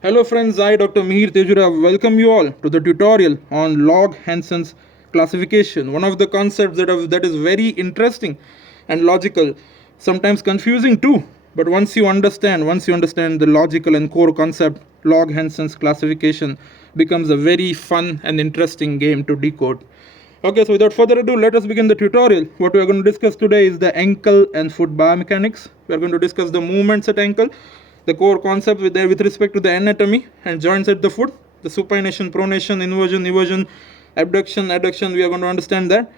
Hello friends, I Dr. Mihir Tejura welcome you all to the tutorial on Lauge Hansen's classification. One of the concepts that is very interesting and logical, sometimes confusing too. But once you understand the logical and core concept, Lauge Hansen's classification becomes a very fun and interesting game to decode. Okay, so without further ado, let us begin the tutorial. What we are going to discuss today is the ankle and foot biomechanics. We are going to discuss the movements at ankle, the core concept with respect to the anatomy and joints at the foot, the supination, pronation, inversion, eversion, abduction, adduction. We are going to understand that.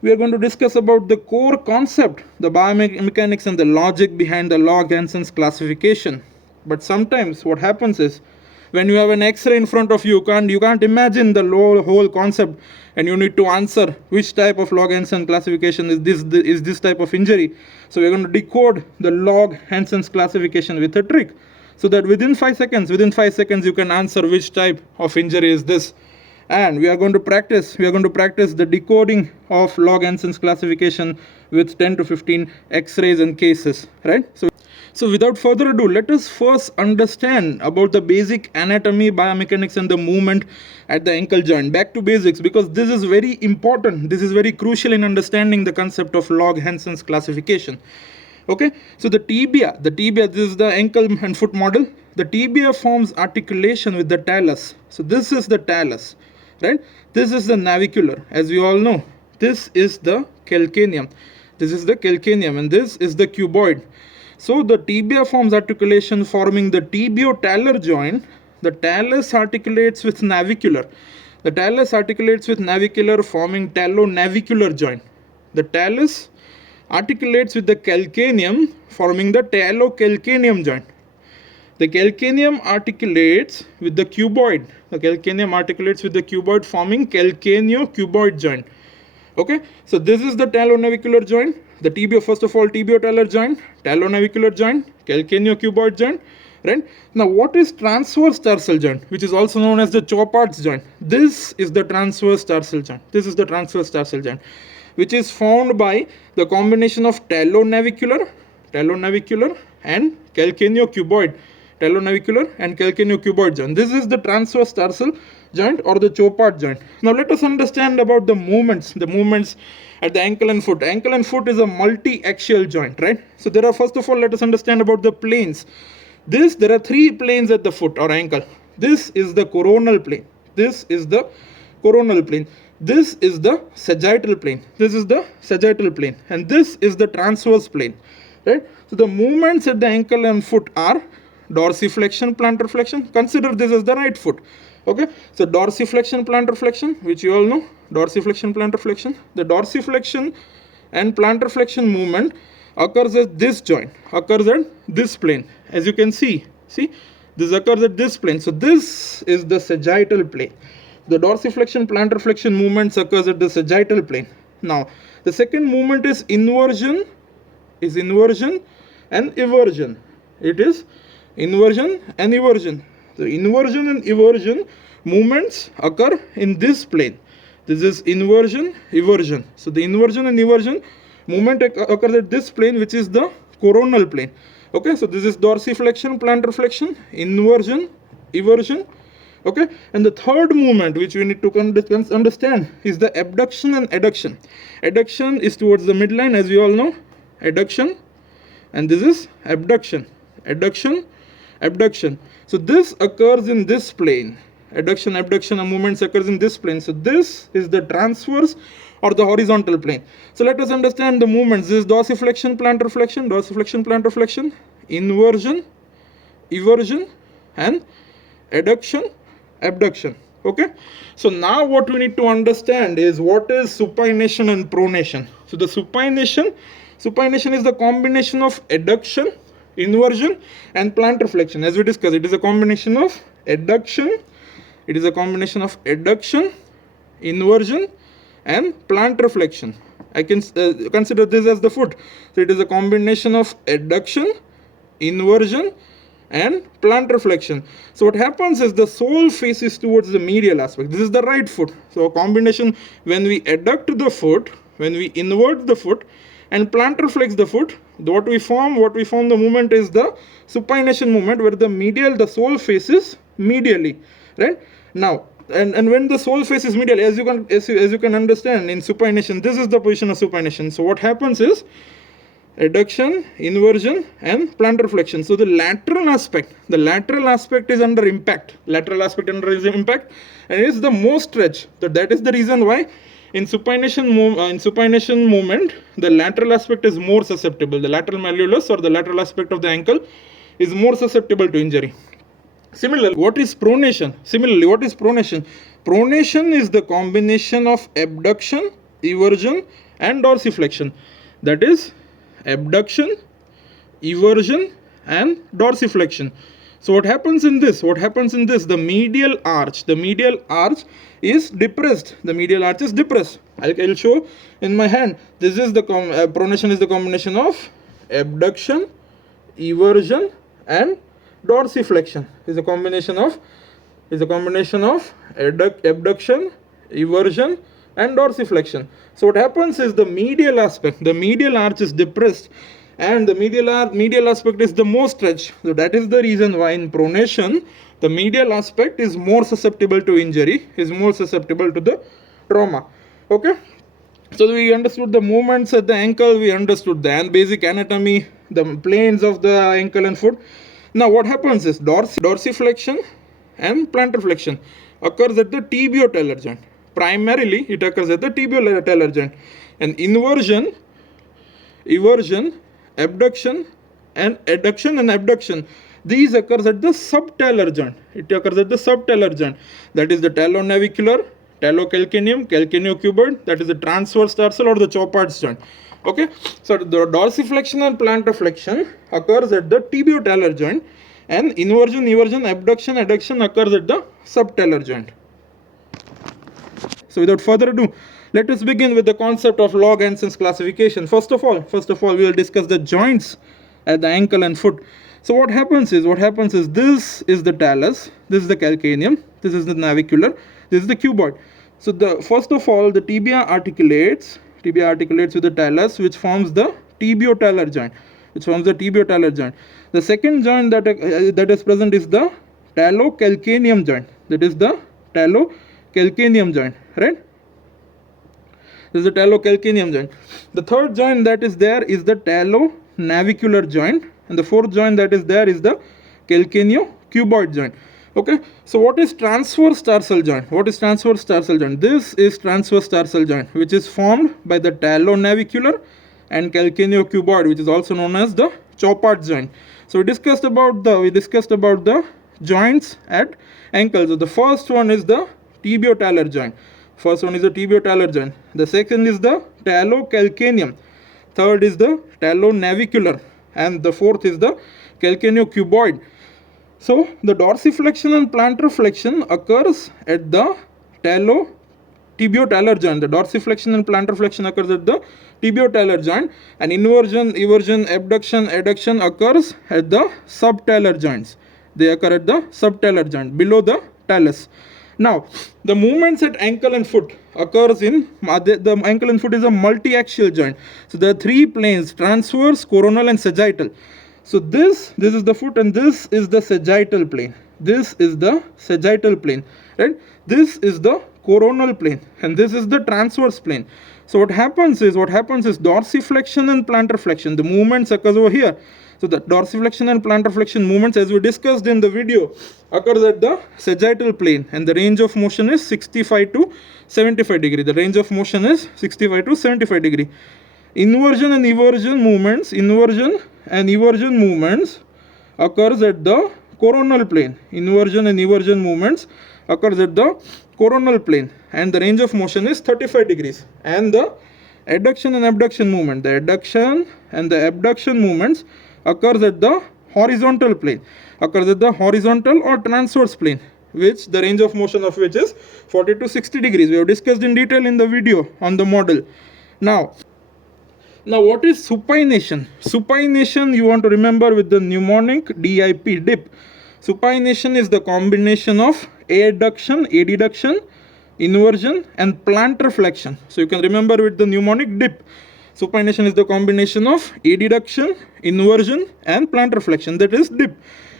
We are going to discuss about the core concept, the biomechanics and the logic behind the Lauge Hansen's classification. But sometimes what happens is, when you have an X-ray in front of you, you can't imagine the whole concept, and you need to answer which type of Lauge Hansen classification is this type of injury. So we're going to decode the Lauge Hansen's classification with a trick, so that within 5 seconds you can answer which type of injury is this. And we are going to practice the decoding of Lauge Hansen's classification with 10 to 15 X-rays and cases, right? So without further ado, let us first understand about the basic anatomy, biomechanics and the movement at the ankle joint. Back to basics, because this is very important, this is very crucial in understanding the concept of Lauge Hansen's classification. Okay, so the tibia, this is the ankle and foot model. The tibia forms articulation with the talus. So this is the talus, right? This is the navicular, as we all know. This is the calcaneum. And this is the cuboid. So the tibia forms articulation forming the tibio-talar joint. The talus articulates with navicular. Forming talo-navicular joint. The talus articulates with the calcaneum forming the talocalcaneum joint. The calcaneum articulates with the cuboid. Forming calcaneo-cuboid joint. Okay, so this is the talonavicular joint. The tibio, first of all, tibio-talar joint, talonavicular joint, calcaneo-cuboid joint. Right? Now, what is transverse tarsal joint, which is also known as the Chopard's joint? This is the transverse tarsal joint. Which is formed by the combination of talonavicular and calcaneo-cuboid. Joint. This is the transverse tarsal joint or the Chopard joint. Now let us understand about the movements at the ankle and foot. Ankle and foot is a multi-axial joint, right? So there are, first of all, let us understand about the planes. There are 3 planes at the foot or ankle. This is the coronal plane. This is the sagittal plane. And this is the transverse plane, right? So the movements at the ankle and foot are dorsiflexion, plantar flexion. Consider this as the right foot. Okay, so dorsiflexion, plantar flexion, which you all know, dorsiflexion, plantar flexion. The dorsiflexion and plantar flexion movement occurs at this joint, occurs at this plane. As you can see, this occurs at this plane. So this is the sagittal plane. The dorsiflexion, plantar flexion movements occurs at the sagittal plane. Now, the second movement is inversion and eversion. It is inversion and eversion. The inversion and eversion movements occur in this plane. This is inversion, eversion. So the inversion and eversion movement occurs at this plane, which is the coronal plane. Okay, so this is dorsiflexion, plantar flexion, inversion, eversion. Okay, and the third movement which we need to understand is the abduction and adduction. Adduction is towards the midline, as we all know. Adduction, and this is abduction. Abduction. So this occurs in this plane. Adduction, abduction movements occurs in this plane. So this is the transverse or the horizontal plane. So let us understand the movements. This is dorsiflexion, plantar flexion, inversion, eversion, and adduction, abduction. Okay. So now what we need to understand is what is supination and pronation. So the supination is the combination of adduction, inversion and plantar flexion. As we discussed, it is a combination of adduction, inversion and plantar flexion. I can consider this as the foot. So it is a combination of adduction, inversion and plantar flexion. So what happens is the sole faces towards the medial aspect. This is the right foot. So a combination, when we adduct the foot, when we invert the foot and plantar flex the foot, What we form the movement is the supination movement, where the sole faces medially, right? Now, and when the sole faces medially, as you can understand, in supination, this is the position of supination. So what happens is adduction, inversion, and plantar flexion. So the lateral aspect is under impact. And is the most stretch. So that is the reason why in supination movement, the lateral aspect is more susceptible. The lateral malleolus, or the lateral aspect of the ankle, is more susceptible to injury. Similarly, what is pronation? Pronation is the combination of abduction, eversion, and dorsiflexion. That is abduction, eversion, and dorsiflexion. So what happens in this? The medial arch is depressed. I'll show in my hand. This is the pronation is the combination of abduction, eversion, and dorsiflexion. Is a combination of abduction, eversion, and dorsiflexion. So what happens is the medial arch is depressed, and the medial aspect is the most stretched. So that is the reason why in pronation the medial aspect is more susceptible to injury, is more susceptible to the trauma. Okay, so we understood the movements at the ankle, we understood the basic anatomy, the planes of the ankle and foot. Now what happens is dorsiflexion and plantar flexion occurs at the tibio-talar joint. Primarily it occurs at the tibio-talar joint, and inversion, eversion, abduction, and abduction, these occurs at the subtalar joint. That is the talonavicular, talocalcaneum, calcaneocuboid, that is the transverse tarsal or the Chopard's joint. Okay, so the dorsiflexion and plantar flexion occurs at the tibio-talar joint, and inversion, eversion, abduction, adduction occurs at the subtalar joint. So without further ado, let us begin with the concept of Lauge Hansen's classification. First of all, we will discuss the joints at the ankle and foot. So what happens is this is the talus, this is the calcaneum, this is the navicular, this is the cuboid. So first of all, the tibia articulates with the talus, which forms the tibio-talar joint. The second joint that is present is the talocalcaneum joint. Right? This is the talocalcaneum joint. The third joint that is there is the talonavicular joint, and the fourth joint that is there is the calcaneocuboid joint. Okay, so what is transverse tarsal joint? This is transverse tarsal joint, which is formed by the talonavicular and calcaneocuboid, which is also known as the Chopard joint. So we discussed about the joints at ankles. So the first one is the tibio-talar joint. The second is the talocalcaneum. Third is the talonavicular, and the fourth is the calcaneocuboid. So the dorsiflexion and plantar flexion occurs at the tibio-talar joint. The dorsiflexion and plantar flexion occurs at the tibio-talar joint, and inversion, eversion, abduction, adduction occurs at the subtalar joints. They occur at the subtalar joint below the talus. Now, the movements at ankle and foot occurs in the ankle and foot is a multi-axial joint. So there are three planes: transverse, coronal, and sagittal. So this is the foot, and this is the sagittal plane. Right? This is the coronal plane, and this is the transverse plane. So what happens is dorsiflexion and plantar flexion. The movements occurs over here. So the dorsiflexion and plantar flexion movements, as we discussed in the video, occurs at the sagittal plane, and the range of motion is 65 to 75 degree. Inversion and eversion movements occurs at the coronal plane. And the range of motion is 35 degrees. And the adduction and abduction movement, movements occurs at the horizontal plane, or transverse plane, which the range of motion of which is 40 to 60 degrees. We have discussed in detail in the video on the model. Now what is supination? Supination you want to remember with the mnemonic dip. Supination is the combination of adduction, inversion, and plantar flexion. So you can remember with the mnemonic dip. Supination is the combination of adduction, inversion and plantar flexion, that is dip,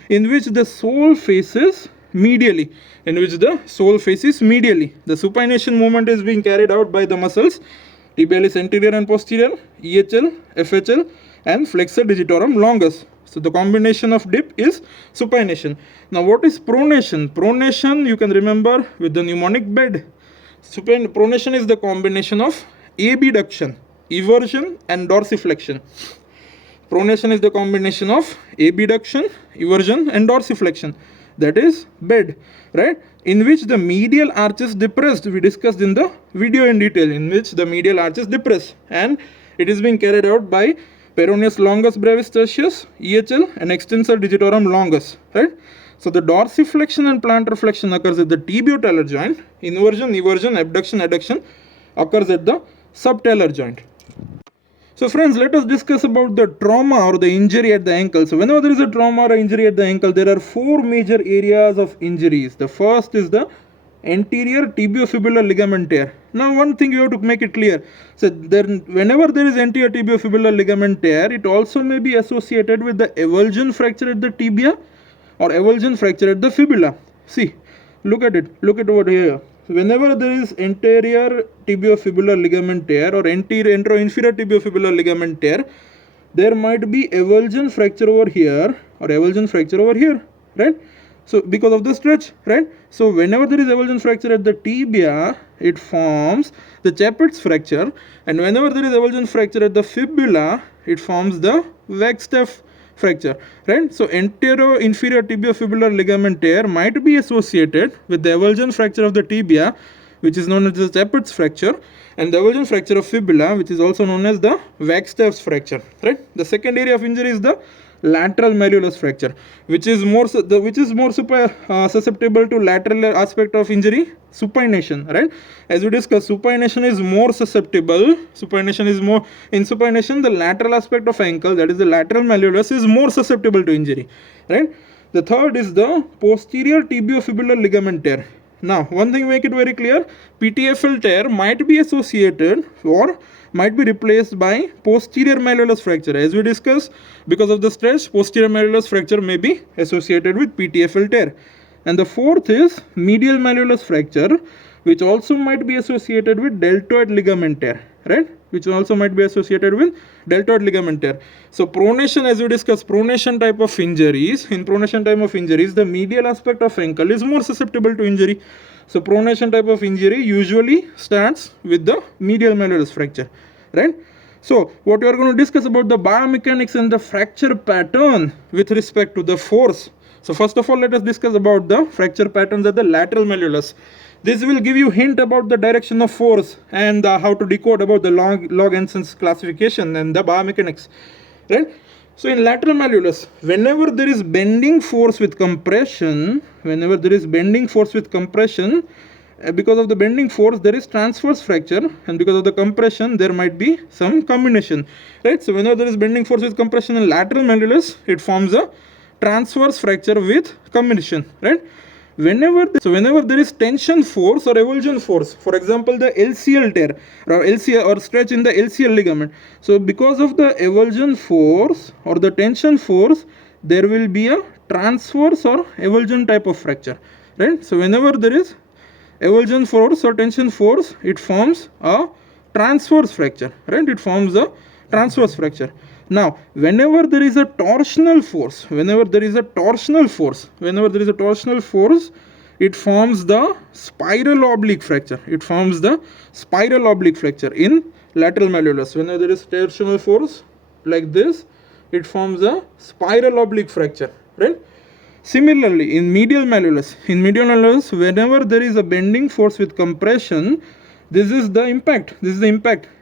in which the sole faces medially. The supination movement is being carried out by the muscles tibialis anterior and posterior, EHL, FHL and flexor digitorum longus. So the combination of dip is supination. Now what is pronation? Pronation, you can remember with the mnemonic bed. Pronation is the combination of abduction, eversion and dorsiflexion. Pronation is the combination of abduction, eversion and dorsiflexion, that is bed, right, in which the medial arch is depressed. We discussed in the video in detail, in which the medial arch is depressed, and it is being carried out by peroneus longus brevis tertius, EHL and extensor digitorum longus, right. So the dorsiflexion and plantar flexion occurs at the tibiotalar joint. Inversion, eversion, abduction, adduction occurs at the subtalar joint. So friends, let us discuss about the trauma or the injury at the ankle. So whenever there is a trauma or injury at the ankle, there are four major areas of injuries. The first is the anterior tibiofibular ligament tear. Now one thing you have to make it clear. So whenever there is anterior tibiofibular ligament tear, it also may be associated with the avulsion fracture at the tibia or avulsion fracture at the fibula. See, look at it. Look at over here. Whenever there is anterior tibiofibular ligament tear or inferior tibiofibular ligament tear, there might be avulsion fracture over here or avulsion fracture over here, right? So because of the stretch, right? So whenever there is avulsion fracture at the tibia, it forms the Chapit's fracture, and whenever there is avulsion fracture at the fibula, it forms the Wagstaff fracture, right? So anterior inferior tibiofibular ligament tear might be associated with the avulsion fracture of the tibia, which is known as the Chapit's fracture, and the avulsion fracture of fibula, which is also known as the Wagstaff's fracture, right? The second area of injury is the lateral malleolus fracture, which is more susceptible to lateral aspect of injury, supination, right? As we discussed, supination is more susceptible. In supination, the lateral aspect of ankle, that is the lateral malleolus, is more susceptible to injury, right? The third is the posterior tibiofibular ligament tear. Now, one thing make it very clear, PTFL tear might be associated or might be replaced by posterior malleolus fracture. As we discussed, because of the stretch, posterior malleolus fracture may be associated with PTFL tear. And the fourth is medial malleolus fracture, which also might be associated with deltoid ligament tear, right? Which also might be associated with deltoid ligament tear. So pronation, as we discussed, pronation type of injuries, the medial aspect of ankle is more susceptible to injury. So pronation type of injury usually starts with the medial malleolus fracture, right? So what we are going to discuss about the biomechanics and the fracture pattern with respect to the force. So first of all, let us discuss about the fracture patterns at the lateral malleolus. This will give you hint about the direction of force and how to decode about the Lauge Hansen's classification and the biomechanics, right? So in lateral malleolus, whenever there is bending force with compression, because of the bending force there is transverse fracture, and because of the compression there might be some combination, right? So whenever there is bending force with compression in lateral malleolus, it forms a transverse fracture with combination, right? Whenever there is tension force or avulsion force, for example the LCL tear or stretch in the LCL ligament, so because of the avulsion force or the tension force, there will be a transverse or avulsion type of fracture, right? So whenever there is avulsion force or tension force, it forms a transverse fracture, right? It forms a transverse fracture. Now, whenever there is a torsional force, it forms the spiral oblique fracture. In lateral malleolus. Whenever there is torsional force like this, it forms a spiral oblique fracture, right? Similarly, in medial malleolus, whenever there is a bending force with compression, this is the impact,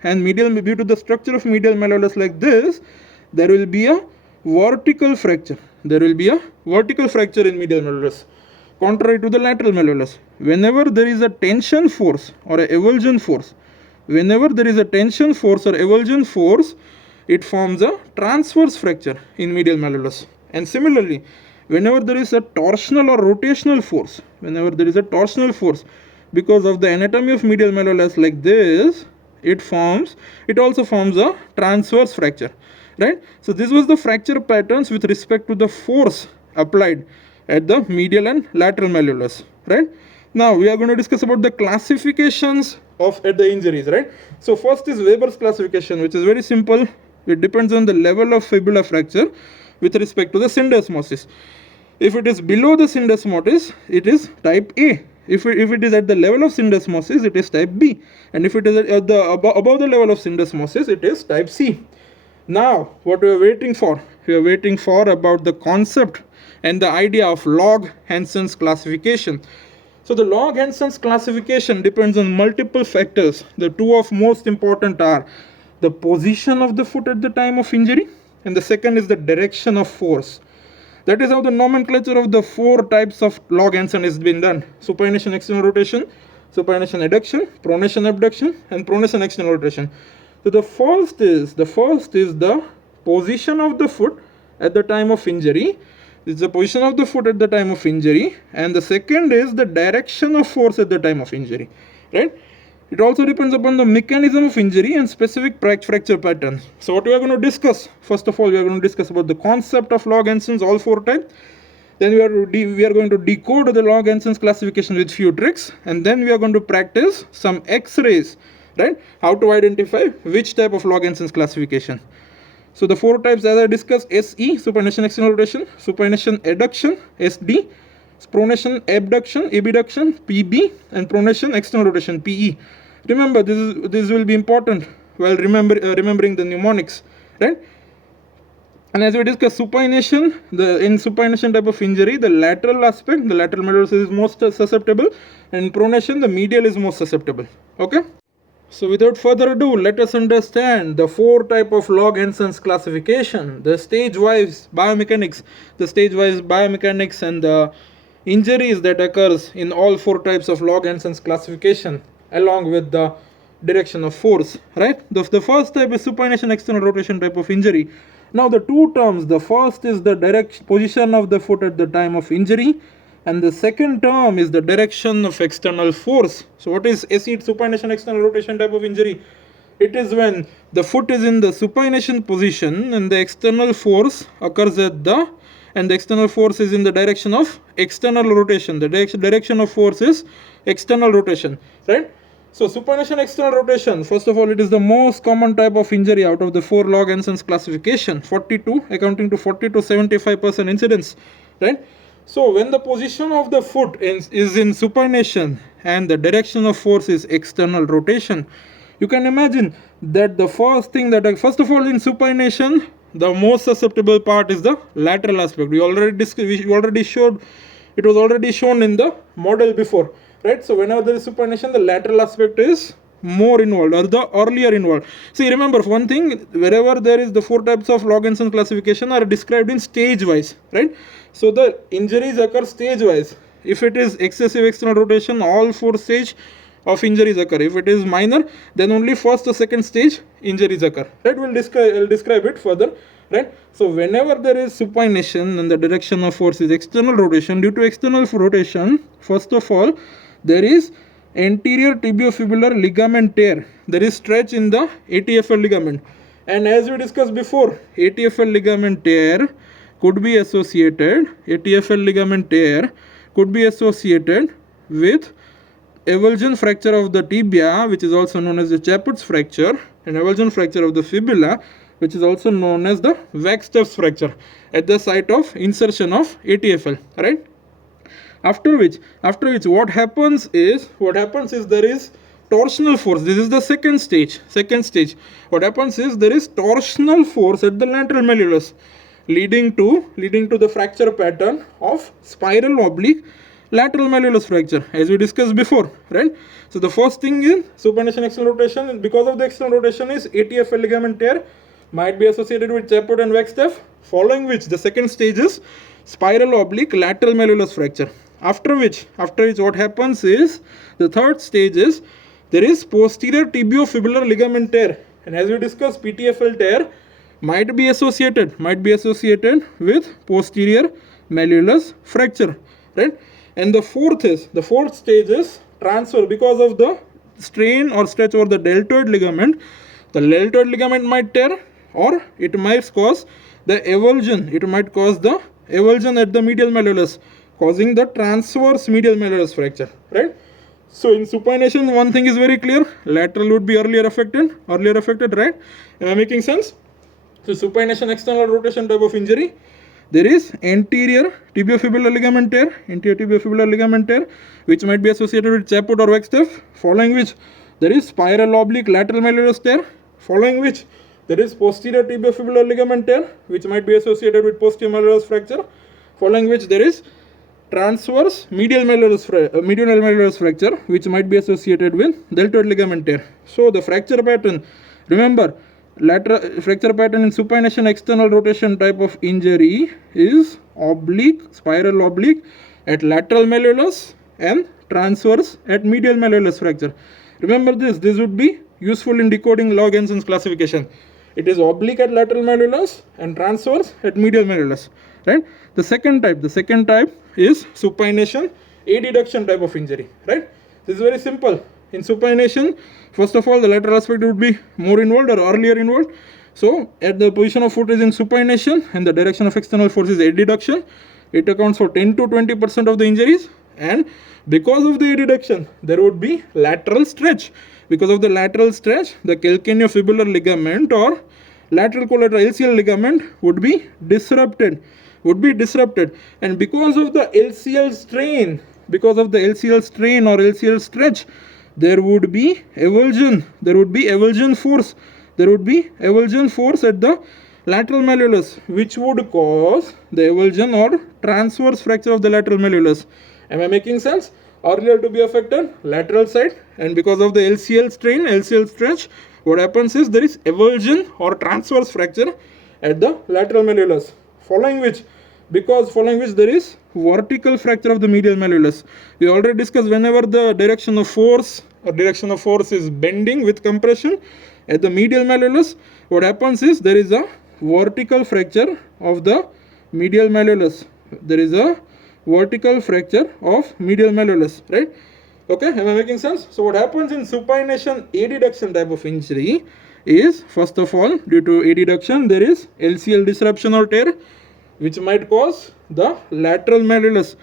and due to the structure of medial malleolus like this, there will be a vertical fracture. In medial malleolus, contrary to the lateral malleolus. Whenever there is a tension force or a avulsion force, it forms a transverse fracture in medial malleolus. And similarly, whenever there is a torsional or rotational force, because of the anatomy of medial malleolus like this, it also forms a transverse fracture, right? So this was the fracture patterns with respect to the force applied at the medial and lateral malleolus, right? Now we are going to discuss about the classifications of at the injuries, right? So first is Weber's classification, which is very simple. It depends on the level of fibula fracture with respect to the syndesmosis. If it is below the syndesmosis, it is type A. If it is at the level of syndesmosis, it is type B. And if it is at the above the level of syndesmosis, it is type C. Now, what we are waiting for? We are waiting for about the concept and the idea of Lauge Hansen's classification. So the Lauge Hansen's classification depends on multiple factors. The two of most important are the position of the foot at the time of injury, and the second is the direction of force. That is how the nomenclature of the four types of Lauge Hansen has been done: supination external rotation, supination adduction, pronation abduction, and pronation external rotation. So the first is the position of the foot at the time of injury. It's the position of the foot at the time of injury, and the second is the direction of force at the time of injury, right? It also depends upon the mechanism of injury and specific fracture patterns. So what we are going to discuss? First of all, we are going to discuss about the concept of Lauge Hansen's all four types. Then we are going to decode the Lauge Hansen's classification with few tricks, and then we are going to practice some X-rays, right? How to identify which type of Lauge Hansen's classification. So the four types, as I discussed: SE, supination external rotation; supination adduction, SD; pronation abduction, abduction, PB; and pronation external rotation, PE. Remember, this will be important while remembering the mnemonics, right? And as we discussed, supination, in supination type of injury, the lateral aspect, the lateral malleolus is most susceptible, and in pronation, the medial is most susceptible. Okay. So without further ado, let us understand the four type of Lauge Hansen's classification, the stage-wise biomechanics, and the injuries that occurs in all four types of Lauge Hansen's classification, along with the direction of force, right? The first type is supination external rotation type of injury. Now the two terms, the first is the direct position of the foot at the time of injury, and the second term is the direction of external force. So what is SE, supination external rotation type of injury? It is when the foot is in the supination position and the external force occurs at the, and the external force is in the direction of external rotation. The direction of force is external rotation, right? So supination external rotation, first of all, it is the most common type of injury out of the four Lauge Hansen's classification, accounting to 40 to 75% incidence, right? So when the position of the foot is in supination and the direction of force is external rotation, you can imagine that the first of all, in supination, the most susceptible part is the lateral aspect. We already showed, it was already shown in the model before, right? So whenever there is supination, the lateral aspect is more involved, or the earlier involved. See, remember one thing, wherever there is the four types of Lauge Hansen classification are described in stage wise, right? So the injuries occur stage wise. If it is excessive external rotation, all four stage of injuries occur. If it is minor, then only first or second stage injuries occur, right? I'll describe it further, right? So whenever there is supination and the direction of force is external rotation, due to external rotation, first of all, there is anterior tibiofibular ligament tear. There is stretch in the ATFL ligament, and as we discussed before, ATFL ligament tear could be associated with avulsion fracture of the tibia, which is also known as the Chaput's fracture, and avulsion fracture of the fibula, which is also known as the Wagstaff's fracture, at the site of insertion of ATFL, right? After which what happens is there is torsional force. This is the second stage. What happens is there is torsional force at the lateral malleolus, leading to the fracture pattern of spiral oblique lateral malleolus fracture, as we discussed before, right? So the first thing in supination external rotation, because of the external rotation, is ATFL ligament tear, might be associated with Chaput and Wagstaff, following which the second stage is spiral oblique lateral malleolus fracture. After which what happens is, the third stage is there is posterior tibiofibular ligament tear, and as we discussed, PTFL tear might be associated with posterior malleolus fracture, right? And the fourth stage is transfer, because of the strain or stretch over the deltoid ligament, the deltoid ligament might tear, or it might cause the avulsion. It might cause the avulsion at the medial malleolus, causing the transverse medial malleolus fracture, right? So in supination, one thing is very clear: lateral would be earlier affected, right? Am I making sense? So supination, external rotation type of injury, there is anterior tibiofibular ligament tear, which might be associated with chaput or Wagstaff, following which there is spiral oblique lateral malleolus tear, following which there is posterior tibiofibular ligament tear, which might be associated with posterior malleolus fracture, following which there is transverse medial malleolus fracture, which might be associated with deltoid ligament tear. So the fracture pattern, remember, lateral fracture pattern in supination external rotation type of injury is oblique, spiral oblique at lateral malleolus and transverse at medial malleolus fracture. Remember this would be useful in decoding Lauge Hansen's classification. It is oblique at lateral malleolus and transverse at medial malleolus, right? The second type is supination adduction type of injury, right? This is very simple. In supination, first of all, the lateral aspect would be more involved or earlier involved. So at the position of foot is in supination and the direction of external force is adduction. It accounts for 10 to 20% of the injuries, and because of the adduction, there would be lateral stretch. Because of the lateral stretch, the calcaneofibular ligament or lateral collateral LCL ligament would be disrupted, and because of the LCL strain, or LCL stretch, there would be avulsion, force at the lateral malleolus, which would cause the avulsion or transverse fracture of the lateral malleolus. Am I making sense? Earlier to be affected, lateral side, and because of the LCL strain, LCL stretch, what happens is there is avulsion or transverse fracture at the lateral malleolus, following which there is vertical fracture of the medial malleolus. We already discussed, whenever the direction of force is bending with compression at the medial malleolus, what happens is there is a vertical fracture of the medial malleolus. Right? Okay, am I making sense? So what happens in supination adduction type of injury is, first of all, due to adduction, there is LCL disruption or tear, which might cause the lateral malleolus,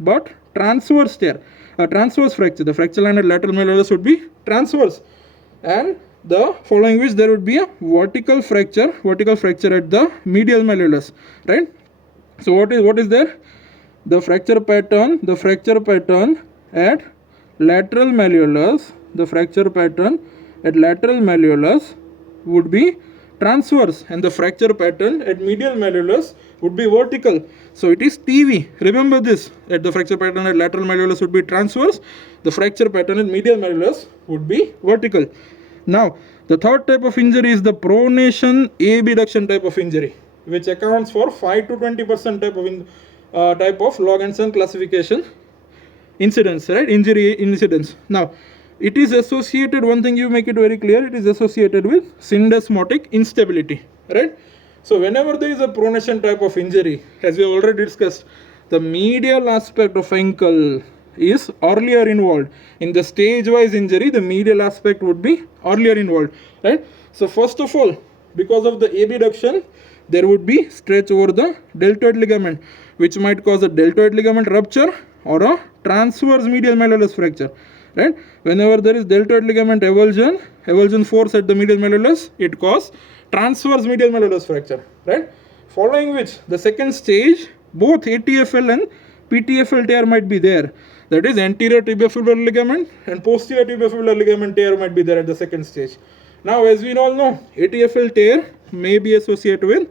but transverse tear, a transverse fracture. The fracture line at lateral malleolus would be transverse, and the following which there would be a vertical fracture at the medial malleolus, right? So what is there? The fracture pattern at lateral malleolus, would be transverse, and the fracture pattern at medial malleolus would be vertical. So it is TV. Remember this, that the fracture pattern at lateral malleolus would be transverse, the fracture pattern at medial malleolus would be vertical. Now the third type of injury is the pronation abduction type of injury, which accounts for 5 to 20% type of Lauge Hansen classification incidence, right? Injury incidence. Now it is associated, one thing you make it very clear, it is associated with syndesmotic instability, right? So whenever there is a pronation type of injury, as we have already discussed, the medial aspect of ankle is earlier involved. In the stage wise injury, the medial aspect would be earlier involved, right? So first of all, because of the abduction, there would be stretch over the deltoid ligament, which might cause a deltoid ligament rupture or a transverse medial malleolus fracture, right? Whenever there is deltoid ligament avulsion force at the medial malleolus, it causes transverse medial malleolus fracture, right? Following which, the second stage, both ATFL and PTFL tear might be there. That is, anterior tibiofibular ligament and posterior tibiofibular ligament tear might be there at the second stage. Now, as we all know, ATFL tear may be associated with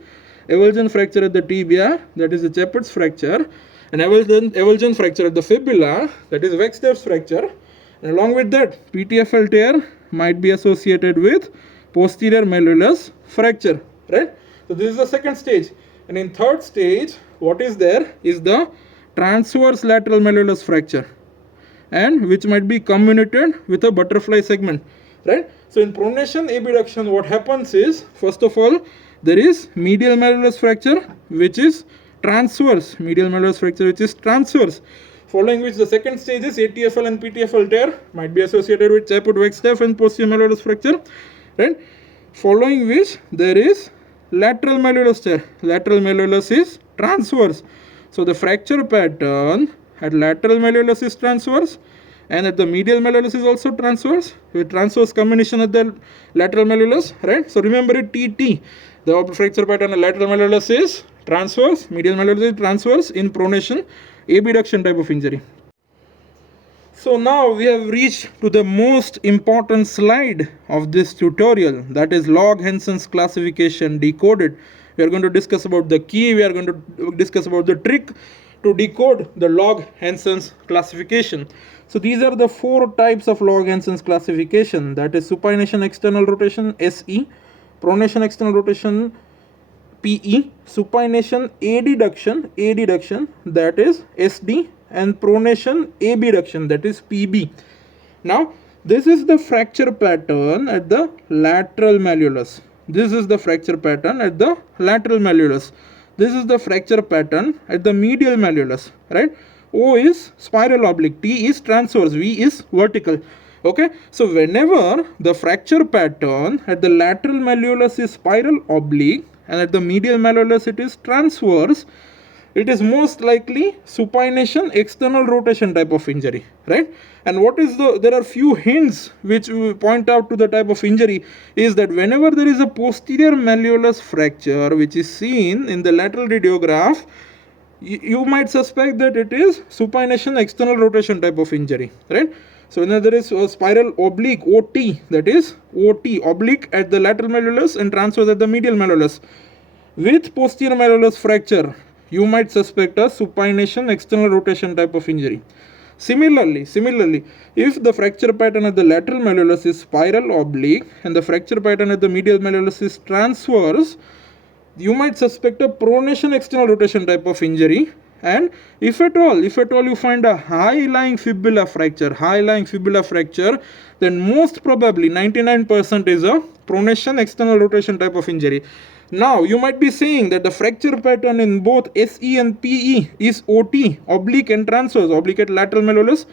avulsion fracture at the tibia, that is the Chaput's fracture, and avulsion fracture at the fibula, that is Wagstaff's fracture. And along with that, PTFL tear might be associated with posterior malleolus fracture, right? So this is the second stage. And in third stage, what is there is the transverse lateral malleolus fracture, and which might be comminuted with a butterfly segment, right? So in pronation abduction, what happens is, first of all, there is medial malleolus fracture, which is transverse. following which the second stage is ATFL and PTFL tear, might be associated with Chaput-Wexteff and posterior malleolus fracture, right? Following which there is lateral malleolus tear. Lateral malleolus is transverse. So the fracture pattern at lateral malleolus is transverse, and at the medial malleolus is also transverse, with transverse combination at the lateral malleolus, right? So remember it, TT. The fracture pattern at lateral malleolus is transverse, medial malleolus is transverse in pronation, abduction type of injury. So now we have reached to the most important slide of this tutorial, that is Lauge Hansen's classification decoded. We are going to discuss about the key, we are going to discuss about the trick to decode the Lauge Hansen's classification. So these are the 4 types of Lauge Hansen's classification, that is supination external rotation SE, pronation external rotation PE, supination adduction that is SD, and pronation abduction that is PB. Now this is the fracture pattern at the lateral malleolus. This is the fracture pattern at the lateral malleolus. This is the fracture pattern at the medial malleolus, right? O is spiral oblique, T is transverse, V is vertical. Okay, so whenever the fracture pattern at the lateral malleolus is spiral oblique and at the medial malleolus it is transverse, it is most likely supination external rotation type of injury, right? And what is there are few hints which we point out to the type of injury is that whenever there is a posterior malleolus fracture which is seen in the lateral radiograph, you might suspect that it is supination external rotation type of injury, right? So when there is a spiral oblique OT, that is OT oblique at the lateral malleolus and transverse at the medial malleolus with posterior malleolus fracture, you might suspect a supination external rotation type of injury. Similarly, if the fracture pattern at the lateral malleolus is spiral oblique and the fracture pattern at the medial malleolus is transverse, you might suspect a pronation external rotation type of injury. And if at all you find a high-lying fibula fracture, then most probably 99% is a pronation external rotation type of injury. Now you might be saying that the fracture pattern in both SE and PE is OT, oblique and transverse, oblique at lateral malleolus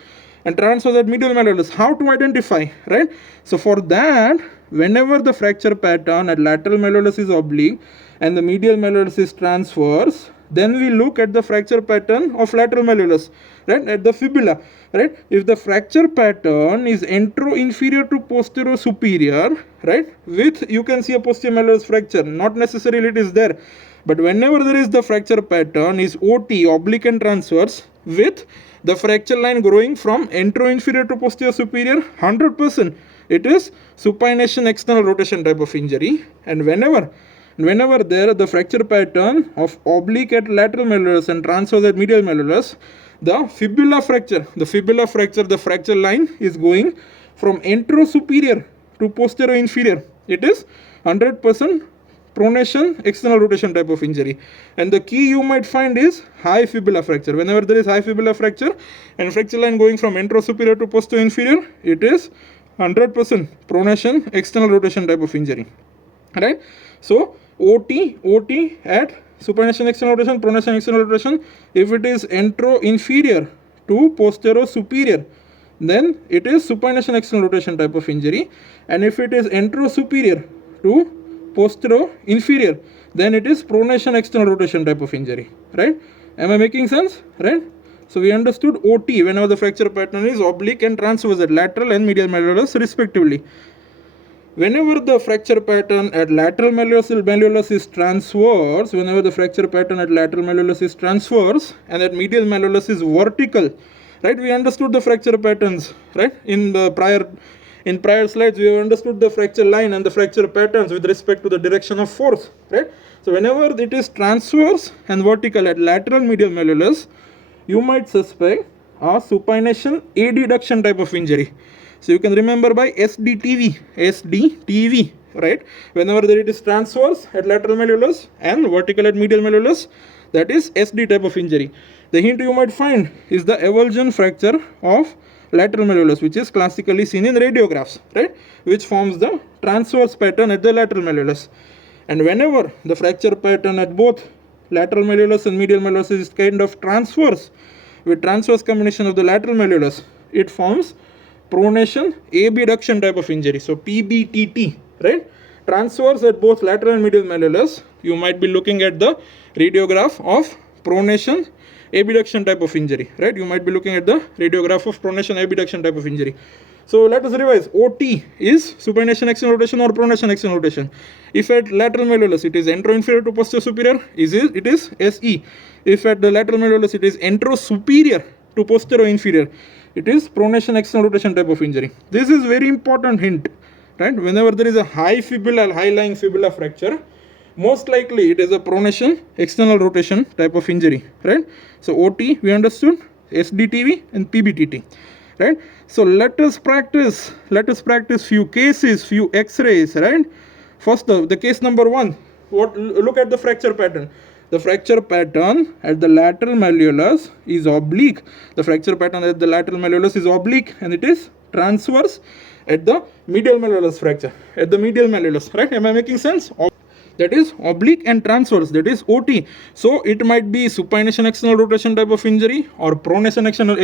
and transverse at medial malleolus. How to identify, right? So for that, whenever the fracture pattern at lateral malleolus is oblique and the medial malleolus is transverse, then we look at the fracture pattern of lateral malleolus, right, at the fibula, right? If the fracture pattern is entero-inferior to posterior-superior, right, with, you can see a posterior malleolus fracture, not necessarily it is there, but whenever there is the fracture pattern is OT, oblique and transverse, with the fracture line growing from entero-inferior to posterior-superior, 100%, it is supination external rotation type of injury. And whenever there the fracture pattern of oblique at lateral malleolus and transverse at medial malleolus, the fibula fracture, the fracture line is going from entero-superior to posterior-inferior. It is 100% pronation external rotation type of injury. And the key you might find is high fibula fracture. Whenever there is high fibula fracture and fracture line going from entero-superior to posterior-inferior, it is 100% pronation external rotation type of injury, right? So OT at supination external rotation, pronation external rotation. If it is entero-inferior to posterior-superior, then it is supination external rotation type of injury. And if it is entero-superior to posterior-inferior, then it is pronation external rotation type of injury, right? Am I making sense, right? So we understood OT whenever the fracture pattern is oblique and transverse at lateral and medial malleolus respectively. Whenever the fracture pattern at lateral malleolus is transverse, and at medial malleolus is vertical, right? We understood the fracture patterns, right? In prior slides, we have understood the fracture line and the fracture patterns with respect to the direction of force, right? So whenever it is transverse and vertical at lateral medial malleolus, you might suspect a supination adduction type of injury. So you can remember by SDTV, right? Whenever it is transverse at lateral malleolus and vertical at medial malleolus, that is SD type of injury. The hint you might find is the avulsion fracture of lateral malleolus, which is classically seen in radiographs, right? Which forms the transverse pattern at the lateral malleolus. And whenever the fracture pattern at both lateral malleolus and medial malleolus is kind of transverse, with transverse combination of the lateral malleolus, it forms pronation abduction type of injury. So PBTT, right? Transverse at both lateral and medial malleolus. You might be looking at the radiograph of pronation abduction type of injury, right? You might be looking at the radiograph of pronation abduction type of injury. So let us revise. OT is supination external rotation or pronation external rotation. If at lateral malleolus it is entro-inferior to posterior superior, it is SE. If at the lateral malleolus it is entro-superior to posterior inferior, it is pronation external rotation type of injury. This is very important hint, right? Whenever there is a high fibula, high lying fibula fracture, most likely it is a pronation external rotation type of injury, right? So OT we understood, SDTV and PBTT, right? So let us practice few cases, few X-rays, right? First the case number 1. Look at the fracture pattern. The fracture pattern at the lateral malleolus is oblique. The fracture pattern at the lateral malleolus is oblique and it is transverse at the medial malleolus fracture. At the medial malleolus, right? Am I making sense? That is oblique and transverse, that is OT. So it might be supination external rotation type of injury or pronation external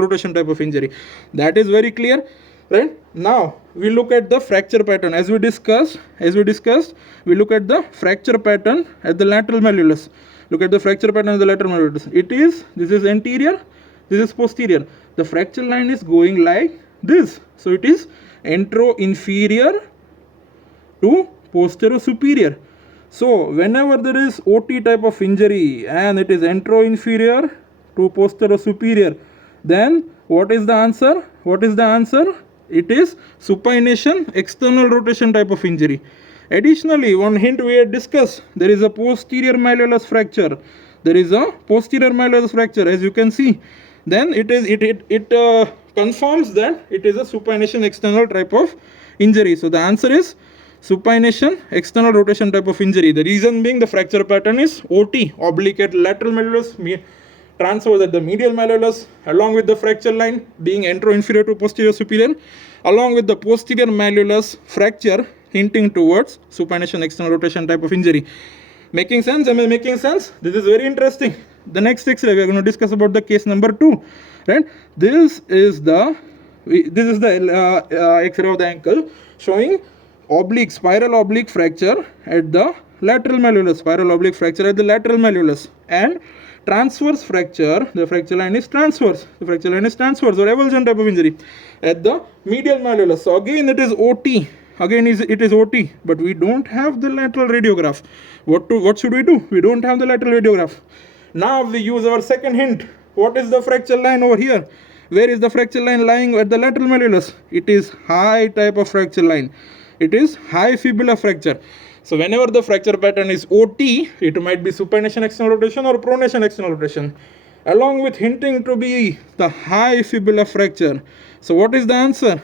rotation type of injury. That is very clear, right? Now we look at the fracture pattern. As we discussed, we look at the fracture pattern at the lateral malleolus. Look at the fracture pattern at the lateral malleolus. This is anterior, this is posterior. The fracture line is going like this. So it is entro-inferior to posterior superior. So whenever there is OT type of injury and it is entro-inferior to posterior superior, then what is the answer? It is supination external rotation type of injury. Additionally, one hint we had discussed, there is a posterior malleolus fracture. As you can see. Then it confirms that it is a supination external type of injury. So the answer is supination external rotation type of injury. The reason being the fracture pattern is OT, oblique at lateral malleolus, transverse at the medial malleolus, along with the fracture line being entro-inferior to posterior superior, along with the posterior malleolus fracture hinting towards supination external rotation type of injury. Making sense? Am I making sense? This is very interesting. The next X-ray we are going to discuss about the case number 2, right? This is the X-ray of the ankle showing spiral oblique fracture at the lateral malleolus, and transverse fracture. The fracture line is transverse, or avulsion type of injury at the medial malleolus. So again it is OT. But we don't have the lateral radiograph. What should we do? We don't have the lateral radiograph. Now we use our second hint. What is the fracture line over here? Where is the fracture line lying at the lateral malleolus? It is high type of fracture line. It is high fibula fracture. So whenever the fracture pattern is OT, it might be supination external rotation or pronation external rotation, along with hinting to be the high fibula fracture. So what is the answer?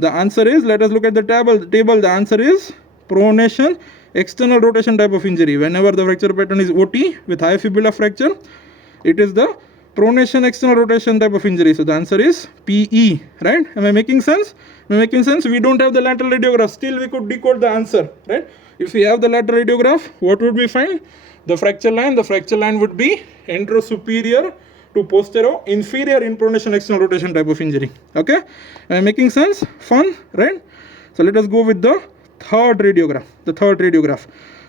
The answer is, let us look at the table. The answer is pronation external rotation type of injury. Whenever the fracture pattern is OT with high fibula fracture, it is the pronation external rotation type of injury. So the answer is PE, right? Am I making sense? We don't have the lateral radiograph. Still we could decode the answer, right? If we have the lateral radiograph, what would we find? The fracture line would be entro-superior to posterior inferior in pronation external rotation type of injury. Okay? Am I making sense? Fun, right? So let us go with the third radiograph.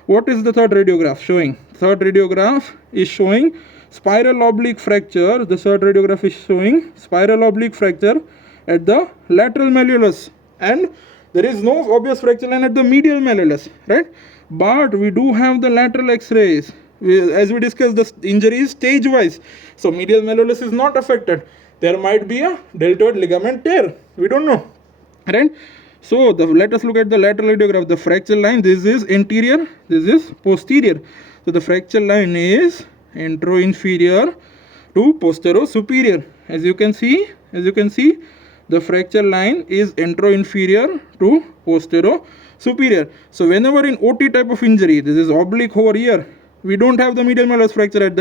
What is the third radiograph showing? Third radiograph is showing spiral oblique fracture. The third radiograph is showing spiral oblique fracture at the lateral malleolus, and there is no obvious fracture line at the medial malleolus, right? But we do have the lateral X-rays. As we discussed, the injury is stage wise. So medial malleolus is not affected. There might be a deltoid ligament tear. We don't know, right? So let us look at the lateral radiograph. The fracture line, this is anterior, this is posterior. So the fracture line is entro-inferior to posterior-superior. As you can see, the fracture line is entro-inferior to posterior-superior. So whenever in OT type of injury, this is oblique over here, we don't have the medial malleolus fracture at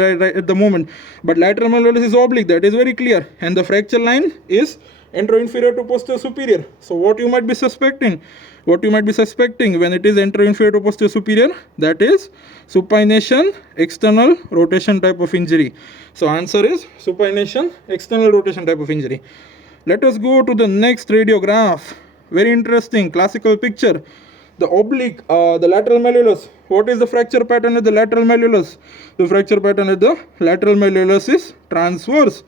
the moment, but lateral malleolus is oblique. That is very clear, and the fracture line is entro-inferior to posterior-superior. So what you might be suspecting? what you might be suspecting when it is anterior-inferior to posterior-superior? That is supination, external rotation type of injury. So answer is supination, external rotation type of injury. Let us go to the next radiograph. Very interesting classical picture. The oblique, the lateral malleolus. What is the fracture pattern at the lateral malleolus? The fracture pattern at the lateral malleolus is transverse,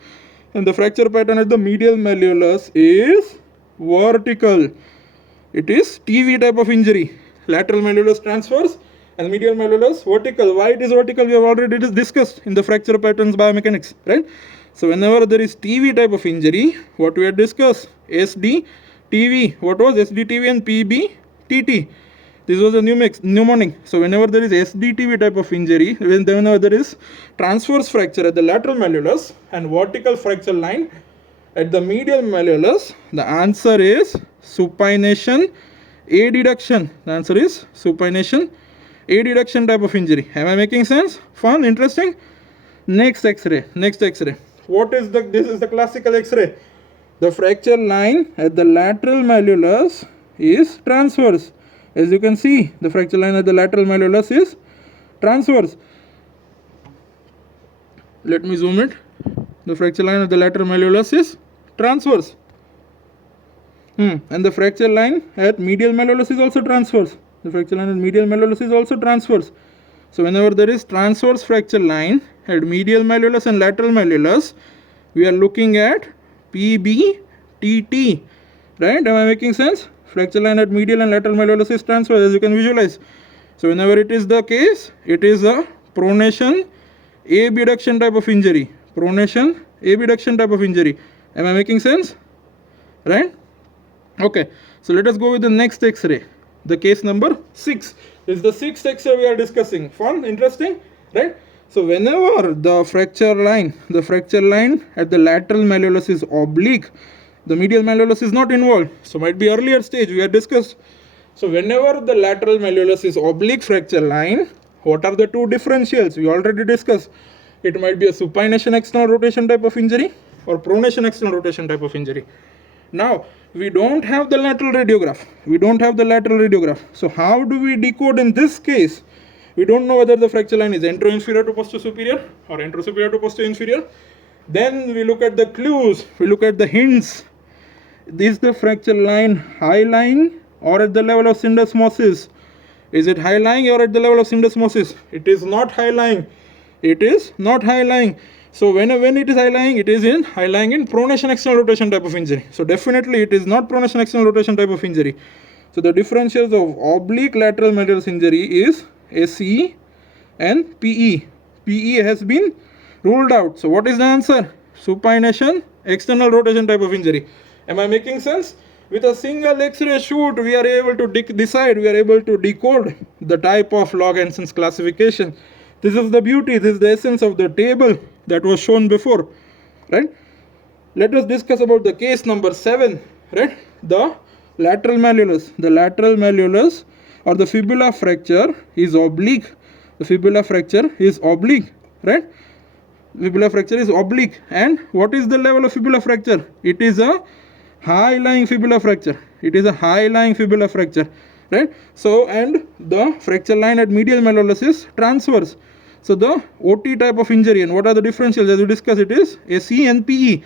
and the fracture pattern at the medial malleolus is vertical. It is TV type of injury. Lateral malleolus transverse and medial malleolus vertical. Why it is vertical? We have already discussed in the fracture patterns biomechanics, right? So whenever there is TV type of injury, what we had discussed? SD, TV. What was SD, TV and PB, TT? This was a mnemonic. So whenever there is SDTV type of injury, whenever there is transverse fracture at the lateral malleolus and vertical fracture line at the medial malleolus, the answer is supination, adduction. The answer is supination, adduction type of injury. Am I making sense? Fun, interesting. Next X-ray. Next X-ray. What is the? This is the classical X-ray. The fracture line at the lateral malleolus is transverse. As you can see, the fracture line at the lateral malleolus is transverse. Let me zoom it. The fracture line at the lateral malleolus is transverse. And the fracture line at medial malleolus is also transverse. The fracture line at medial malleolus is also transverse. So whenever there is transverse fracture line at medial malleolus and lateral malleolus, we are looking at PBTT. Right? Am I making sense? Fracture line at medial and lateral malleolus is transverse, as you can visualize. So whenever it is the case, it is a pronation, abduction type of injury. Pronation, abduction type of injury. Am I making sense? Right? Okay. So let us go with the next X-ray. The case number 6. This is the 6th X-ray we are discussing. Fun, interesting, right? So whenever the fracture line at the lateral malleolus is oblique, the medial malleolus is not involved. So might be earlier stage we had discussed. So whenever the lateral malleolus is oblique fracture line, what are the two differentials? We already discussed. It might be a supination external rotation type of injury or pronation external rotation type of injury. Now we don't have the lateral radiograph. So how do we decode in this case? We don't know whether the fracture line is anteroinferior to posterior superior or anterosuperior to posterior inferior. Then we look at the clues, we look at the hints. Is the fracture line high lying or at the level of syndesmosis? Is it high lying or at the level of syndesmosis? It is not high lying. It is not high lying. So when it is high lying, it is in high lying in pronation external rotation type of injury. So definitely it is not pronation external rotation type of injury. So the differentials of oblique lateral malleolus injury is SE and PE. PE has been ruled out. So what is the answer? Supination external rotation type of injury. Am I making sense? With a single X-ray shoot, we are able to decode the type of Lauge Hansen's classification. This is the beauty, this is the essence of the table that was shown before, right? Let us discuss about the case number 7, right? The lateral malleolus. The lateral malleolus or the fibula fracture is oblique. The fibula fracture is oblique, right? Fibula fracture is oblique. And what is the level of fibula fracture? It is a high-lying fibula fracture. It is a high-lying fibula fracture, right? So, and the fracture line at medial malleolus is transverse. So, the OT type of injury, and what are the differentials? As we discussed, it is SE and PE.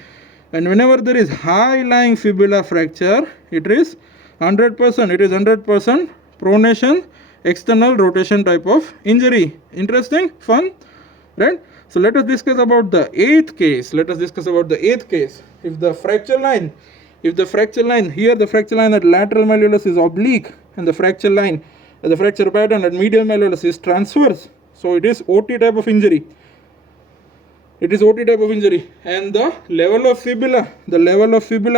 And whenever there is high-lying fibula fracture, it is 100%. It is 100% pronation, external rotation type of injury. Interesting? Fun? Right? So, let us discuss about the 8th case. If the fracture line here, the fracture line at lateral malleolus is oblique, and the fracture pattern at medial malleolus is transverse. So it is OT type of injury. And the level of fibula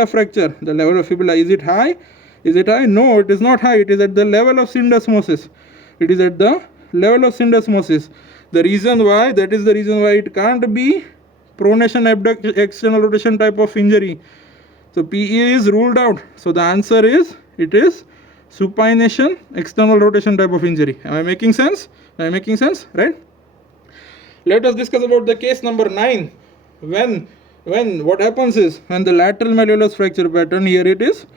fracture, is it high? No, it is not high. It is at the level of syndesmosis. The reason why it can't be pronation external rotation type of injury. So PE is ruled out. So the answer is, it is supination external rotation type of injury. Am I making sense? Right? Let us discuss about the case number 9. When what happens is, when the lateral malleolus fracture pattern, here it is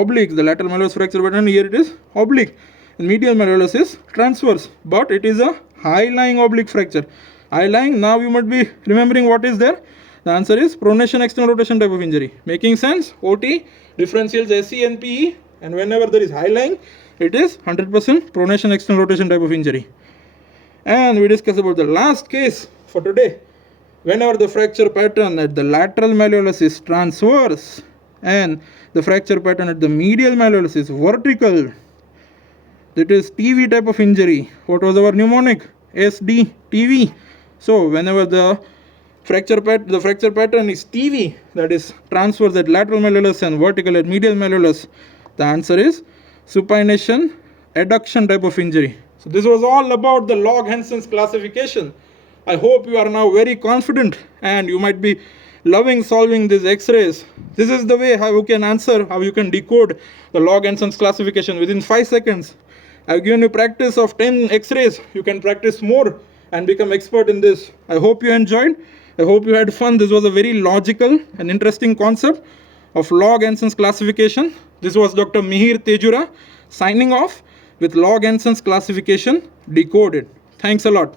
oblique. The lateral malleolus fracture pattern here it is oblique. And medial malleolus is transverse, but it is a high-lying oblique fracture. High-lying, now you might be remembering what is there. The answer is pronation external rotation type of injury. Making sense? OT differentials SE and PE, and whenever there is high-lying, it is 100% pronation external rotation type of injury. And we discuss about the last case for today. Whenever the fracture pattern at the lateral malleolus is transverse and the fracture pattern at the medial malleolus is vertical, that is TV type of injury. What was our mnemonic? SD, TV. So whenever the fracture pattern is TV, that is transverse at lateral malleolus and vertical at medial malleolus, the answer is supination adduction type of injury. So this was all about the Lauge Hansen's classification. I hope you are now very confident and you might be loving solving these X-rays. This is the way how you can answer, how you can decode the Lauge Hansen's classification within 5 seconds. I've given you practice of 10 X-rays. You can practice more and become expert in this. I hope you enjoyed. I hope you had fun. This was a very logical and interesting concept of Lauge Hansen's classification. This was Dr. Mihir Tejura signing off with Lauge Hansen's classification decoded. Thanks a lot.